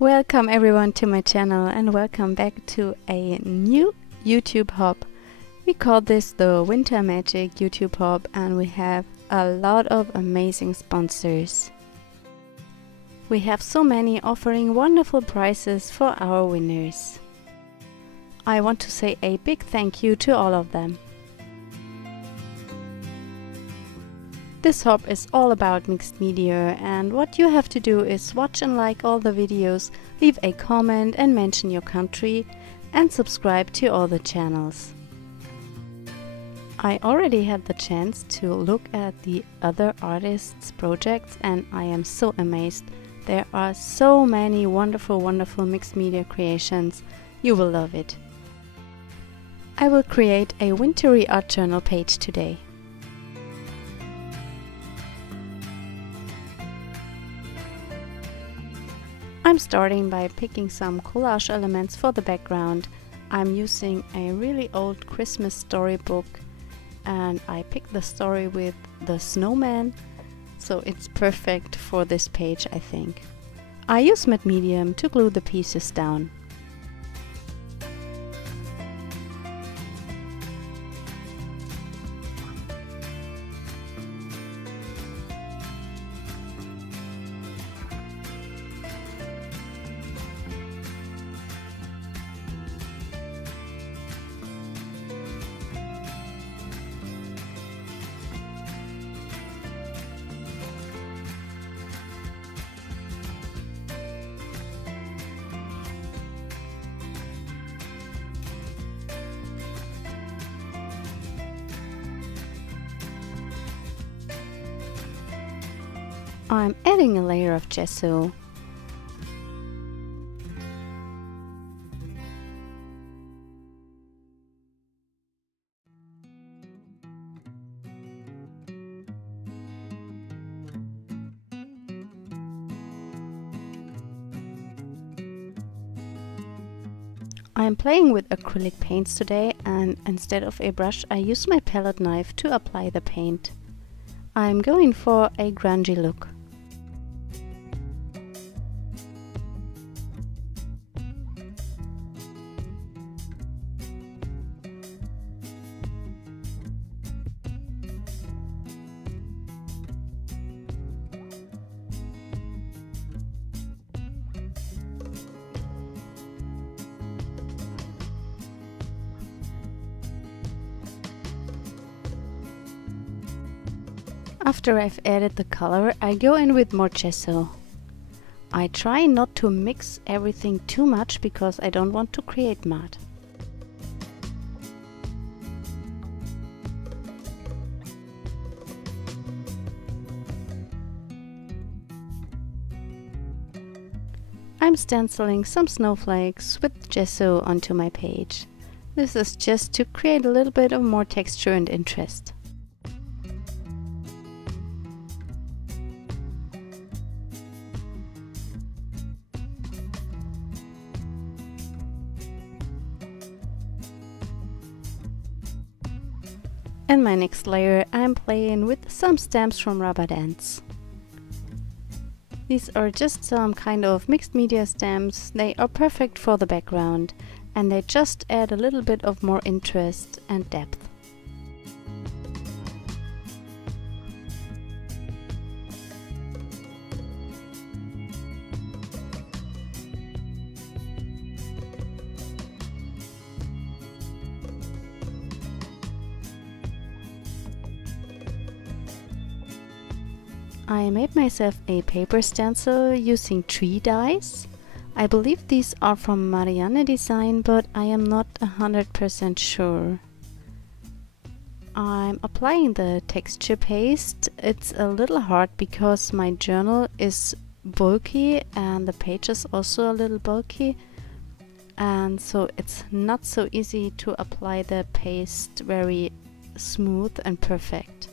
Welcome everyone to my channel and welcome back to a new YouTube hop. We call this the Winter Magic YouTube hop and we have a lot of amazing sponsors. We have so many offering wonderful prizes for our winners. I want to say a big thank you to all of them. This hop is all about mixed media, and what you have to do is watch and like all the videos, leave a comment and mention your country, and subscribe to all the channels. I already had the chance to look at the other artists' projects and I am so amazed. There are so many wonderful mixed media creations. You will love it. I will create a wintry art journal page today. I'm starting by picking some collage elements for the background. I'm using a really old Christmas storybook and I picked the story with the snowman, so it's perfect for this page, I think. I use matte medium to glue the pieces down. I'm adding a layer of gesso. I'm playing with acrylic paints today, and instead of a brush I use my palette knife to apply the paint. I'm going for a grungy look. After I've added the color, I go in with more gesso. I try not to mix everything too much because I don't want to create mud. I'm stenciling some snowflakes with gesso onto my page. This is just to create a little bit of more texture and interest. In my next layer I'm playing with some stamps from Rubber Dance. These are just some kind of mixed media stamps. They are perfect for the background and they just add a little bit of more interest and depth. I made myself a paper stencil using tree dies. I believe these are from Marianne design, but I am not 100% sure. I'm applying the texture paste. It's a little hard because my journal is bulky and the page is also a little bulky, and so it's not so easy to apply the paste very smooth and perfect.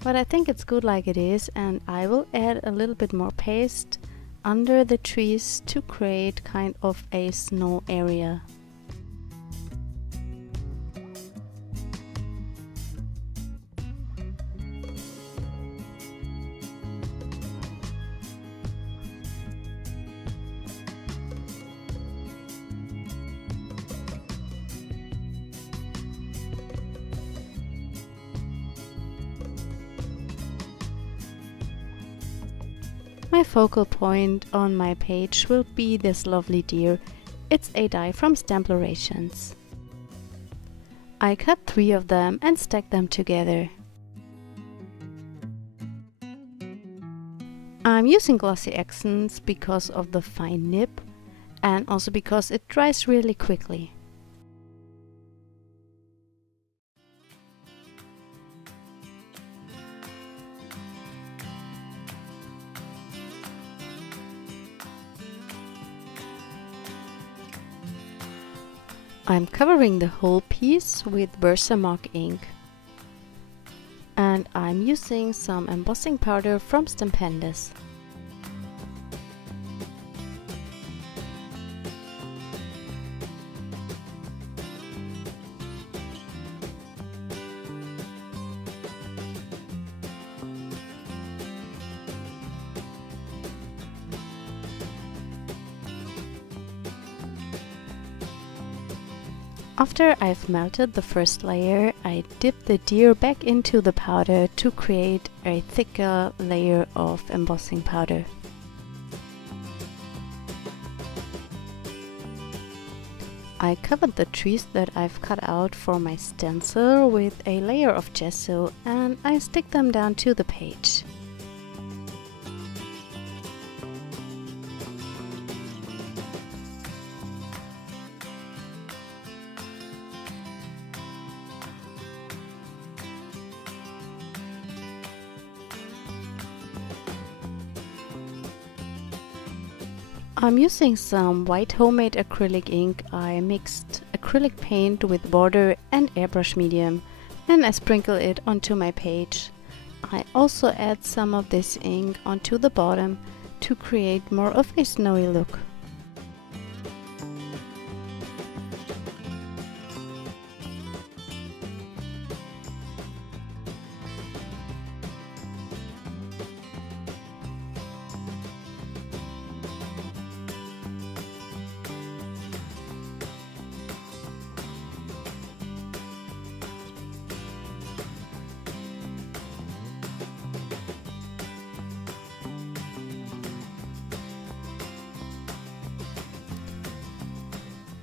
But I think it's good like it is, and I will add a little bit more paste under the trees to create kind of a snow area. My focal point on my page will be this lovely deer. It's a die from Stamplorations. I cut 3 of them and stack them together. I'm using glossy accents because of the fine nib and also because it dries really quickly. I'm covering the whole piece with Versamark ink. And I'm using some embossing powder from Stampendous. After I've melted the first layer, I dip the deer back into the powder to create a thicker layer of embossing powder. I covered the trees that I've cut out for my stencil with a layer of gesso and I stick them down to the page. I'm using some white homemade acrylic ink. I mixed acrylic paint with water and airbrush medium and I sprinkle it onto my page. I also add some of this ink onto the bottom to create more of a snowy look.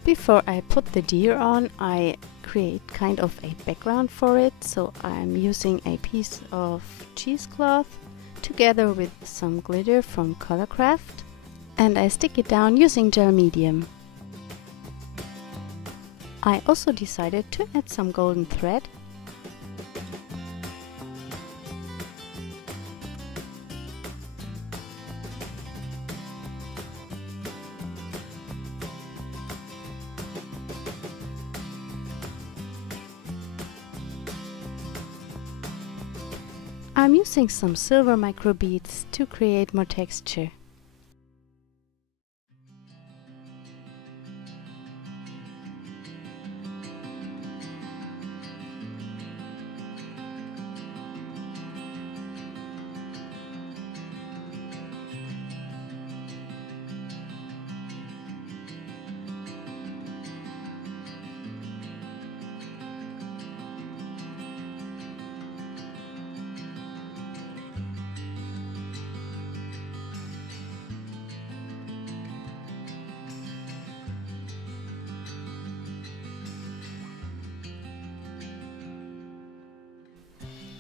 Before I put the deer on, I create kind of a background for it, so I'm using a piece of cheesecloth together with some glitter from Colorcraft and I stick it down using gel medium. I also decided to add some golden thread. I'm using some silver micro beads to create more texture.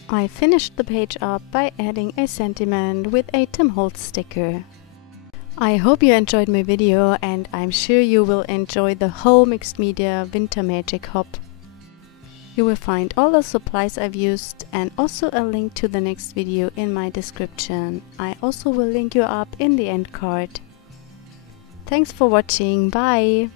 I finished the page up by adding a sentiment with a Tim Holtz sticker. I hope you enjoyed my video and I'm sure you will enjoy the whole mixed media winter magic hop. You will find all the supplies I've used and also a link to the next video in my description. I also will link you up in the end card. Thanks for watching, bye!